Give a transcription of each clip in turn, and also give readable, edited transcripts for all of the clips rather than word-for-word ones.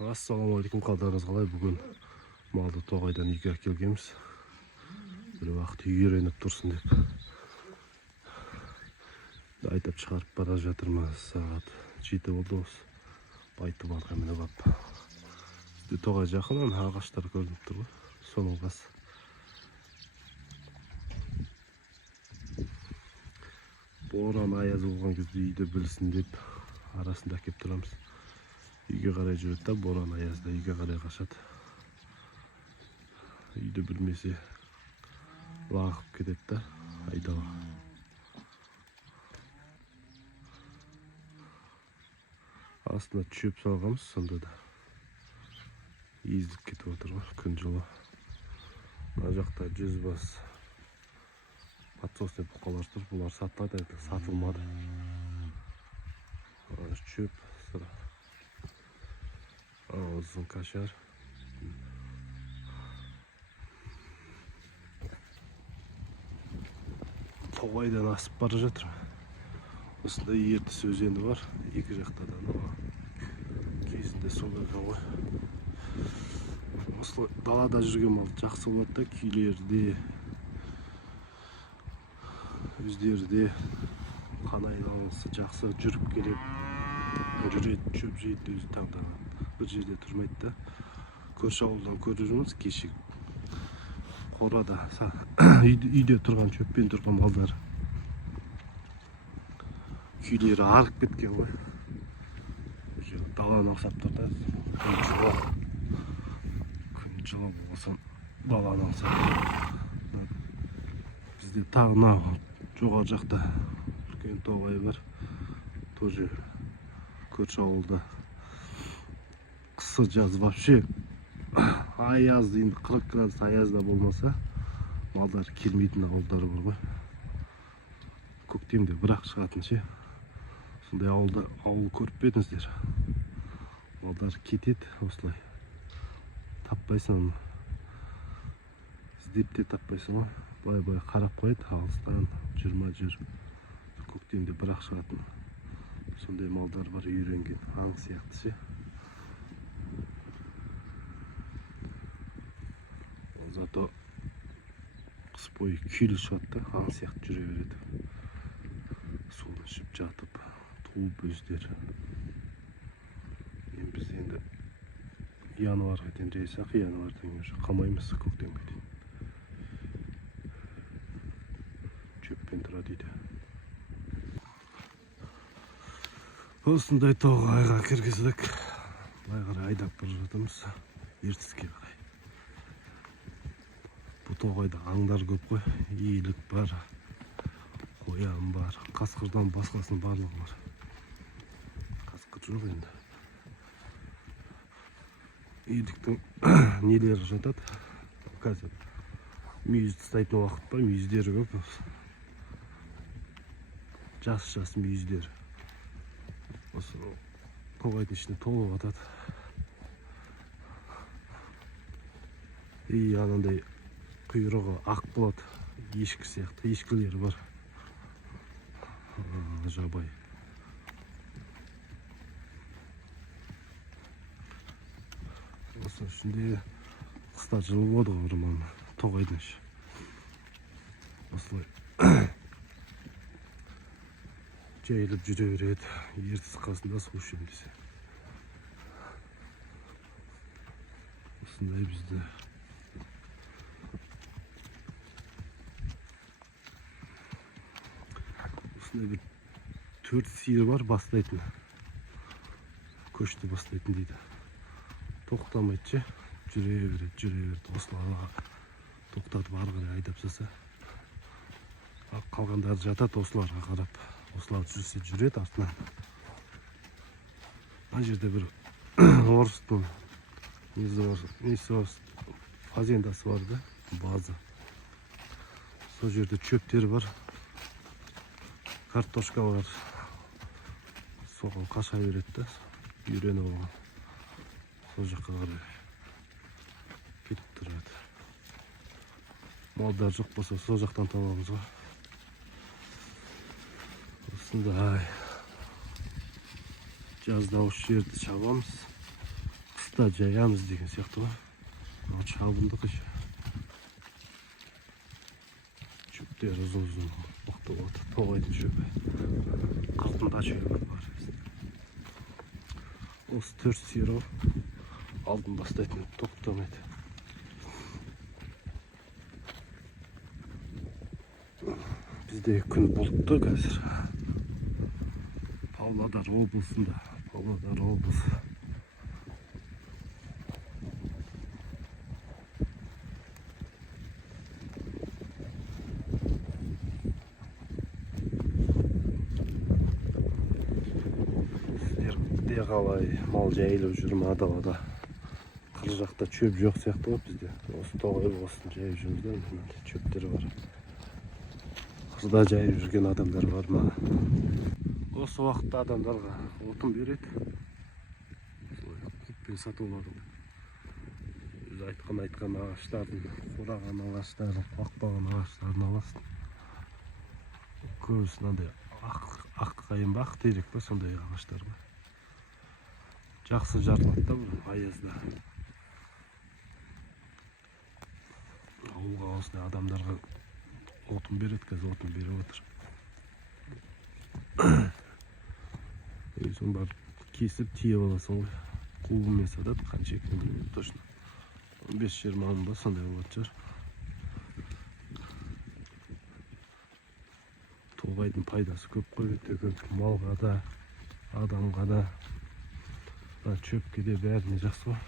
Ассалаумағалейкум, қалдарыңыз қалай? Бүгін малды тоғайдан үйге әкелгенбіз. Бір уақыт үйреніп тұрсын деп айдап шығарып бара жатырмыз. Сағат 7 болды осы. Байтып алған міне бап. Бізде тоғай жақын, ағаштар көрініп тұр ғой. Соның қасы. Боран аяз болған кезде үйді білсін деп арасында әкеп тұрамыз. Үйге қарай жүреді да, боран аязда үйге қарай қашады. Үйді білмесе лағып кетеді да, айдала. Астына шөп салғанбыз, сонда да езіліп кетіп отыр ғой, күн жылы. Мына жақта 100 бас подсосный бұқалар тұр, бұлар сатылады, сатылмады. Шөп sıra. Uzun kaşar. Тоғайдан асып бара жатыр. Осында ертіс өзені бар. Екі жақтадан кезінде сол екен ғой. Осылай далада жүрген мал жақсы болады да, күйлерде өздерде қан айналысы жақсы жүріп келеді. Жүреді, шөп жейді, өзі таңдаған. Bir жерде тұрмайды да. Көрші ауылдан көріп жүрміз, кешік қорада үйде тұрған шөппен тұрған малдар күйлері арып кеткен ғой. Даланы аңсап тұр да, күн жылы болсын даланы аңсап. Бізде тағына жоғары жақта үлкен тоғай бар. Тоже көрші ауылда қысы жаз вообще аяз, енді 40 градус аязда болмаса малдар келмейтін ауылдар бар ғой. Көктемде бірақ шығатын ше. Сондай ауыл көріп едіңіздер. Малдар кетеді осылай. Таппайсың, іздеп те таппайсың ғой. Бай-бай қарап қойды, алыстан жүрма жүр. Көктемде бірақ шығатын. Сондай малдар бар, үйренген аң сияқты ше. Зато қыс бойы күйлі шығады, аң сияқты жүре береді. Суын ішіп жатып, туып өздері. Біз енді январға дейін жайсақ, январдан уже қамаймыз көктемге дейін. Шөппен тұрады үйде. Осындай тоғайға кіргіздік. Былай қарай айдап бара жатырмыз, ертіске қарай. Бұл тоғайда аңдар көп қой, иелік бар, қоян бар, қасқырдан басқасын барлығы бар. Қасқыр жоқ енді. Иеліктің нелері жатады. Қазір мүйіз тастайтын уақыт бар, мүйіздері көп. Жас мүйіздер. Осы тоғайдың ішіне толып жатады. И анандай құйрығы ақ болады, ешкі сияқты, ешкілері бар. Жабай. Осы ішінде қыста жылы болады ғой, тоғайдың іші. Осылай жайылып жүре береді, ертіс қасында су ішем десе. Осындай бізде бір 4 сиыр бар бастайтын. Көшті бастайтын дейді. Тоқтамайды ше. Жүре береді. Осыларға тоқтатып ары қарай айдап саса. Қалғандары жатады осыларға қарап. Осылар жүрсе жүреді артынан. Ана жерде бір орыстың фазендасы бар да, база. Сол жерде шөптер бар. Картошка бар. Соған қаша береді да, үйреніп алған. Сол жаққа қарай кетіп тұрады. Малдар жоқ болса, сол жақтан табамыз ғой. Осындай жазда осы жерді шабамыз. Қыста Қыста жаямыз деген сияқты ғой. Шалғындық еще. Çöpler uzun uzun. Otu toğaydı çöpe. Altında çöpe var. Осы 4 сиыр алдын бастайтын тоқтамайды. Бізде күн бұлтты қазір. Павлодар облысында. Павлодар облысы. Қалай мал жайылып жүр ма далада. Қыр жақта шөп жоқ сияқты ғой бізде. Осы тоғай болсын жайып жүрміз да, шөптері бар. Қырда жайып жүрген адамдар бар ма? Осы уақытта адамдарға отын береді. Құтпен сатып алады. Өзі айтқан ағаштардың, қураған ағаштарын, қуақпаған ағаштарын аласың. Көбісі мынандай ақ қайын ба, ақ терек па, сондай ағаштар ба. Жақсы жарылады да бұл аязда. Ауылға осындай адамдарға отын береді, қазір отын беріп отыр. Соң бар кесіп тиеп аласың ғой. Қуғымен сатады, қанша екенін білмеймін точно. 15-20 мың ба сондай болатын шығар. Тоғайдың пайдасы көп қой, өте малға да, адамға да. Çöpке de bәріне жақсы ғой.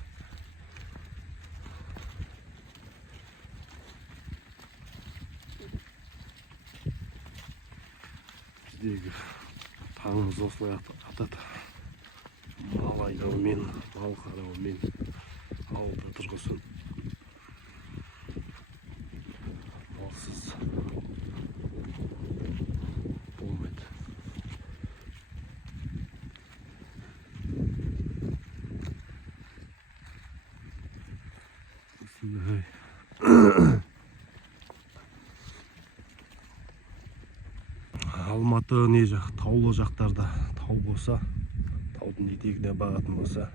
Біздегі таңымыз осылай атады. Мал айдаумен, мал қараумен ауылда тұрғызсын. Малсыз болмайды. Алматы не жақ, таулы жақтарда тау болса, таудың етегіне бағатын болса,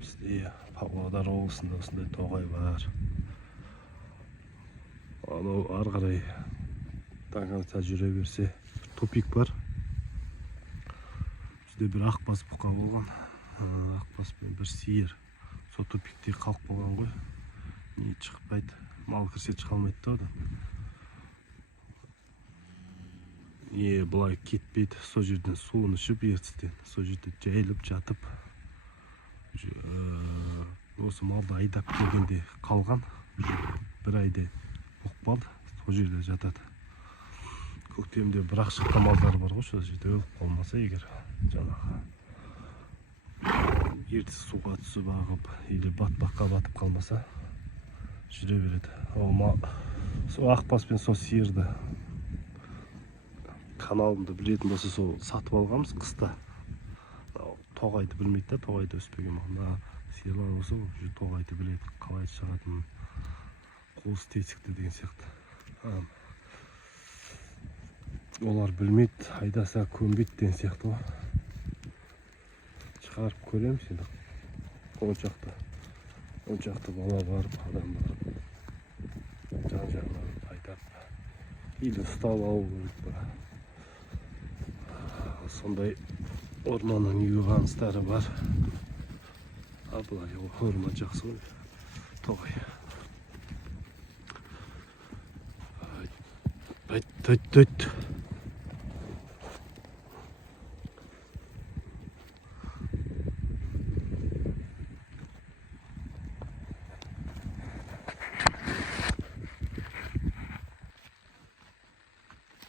бізде Павлодар облысында осындай тоғай бар. Анау ары қарай таңғанса жүре берсе топик бар. Бізде бір ақбас бұқа болған, ақбас пен бір сиыр. Сол топикте қалып болған ғой. Не шықпайды, мал кірсе шыға алмайды да одан. Бұлай кетпейді, сол жерден суын ішіп ертістен, сол жерде жайылып жатып, осы малды айдап келгенде қалған, бір айдай бұқпалды, сол жерде жатады. Көктемде бірақ шыққан малдар бар ғой, сол жерде өліп қалмаса егер жаңағы ертіс суға түсіп ағып, или батпаққа батып қалмаса жүре береді. Сол ақбас пен сол сиырды каналымды білетін болса, сол сатып алғанбыз қыста. Тоғайды білмейді да, тоғайды өспеген маған. Сиырлар болса, тоғайды біледі, қалай шығатынын, қуыс тесікті деген сияқты. Олар білмейді, айдаса көнбейді деген сияқты ғой. Шығарып көреміз енді. Оншақты бала барып, адам барып, жан-жағынан айдап, или ұстап алу керек бар. Сондай орманның юғаныстары бар. Бұлай орман жақсы ғой, тоғай. Айт.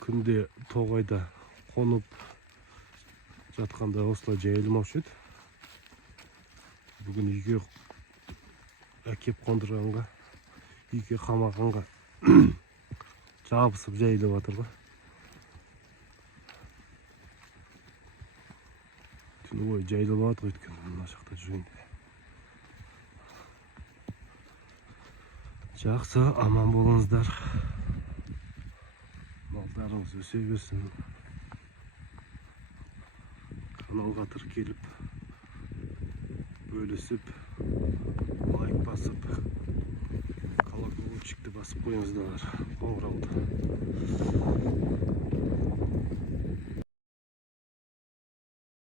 Күнде тоғайда қонып жатқанда осылай жайылмаушы еді. Бүгін үйге әкеп қондырғанға, үйге қамағанға жабысып жайылып жатыр ғой. Түні бойы жайылып жатыр өйткені мына жақта жүргенде. Жақсы, аман болыңыздар. Малдарыңыз өсе берсін. Каналға тіркеліп bölüşüp like basıp колокольчикти басып коюңуздар. Коңгуралды.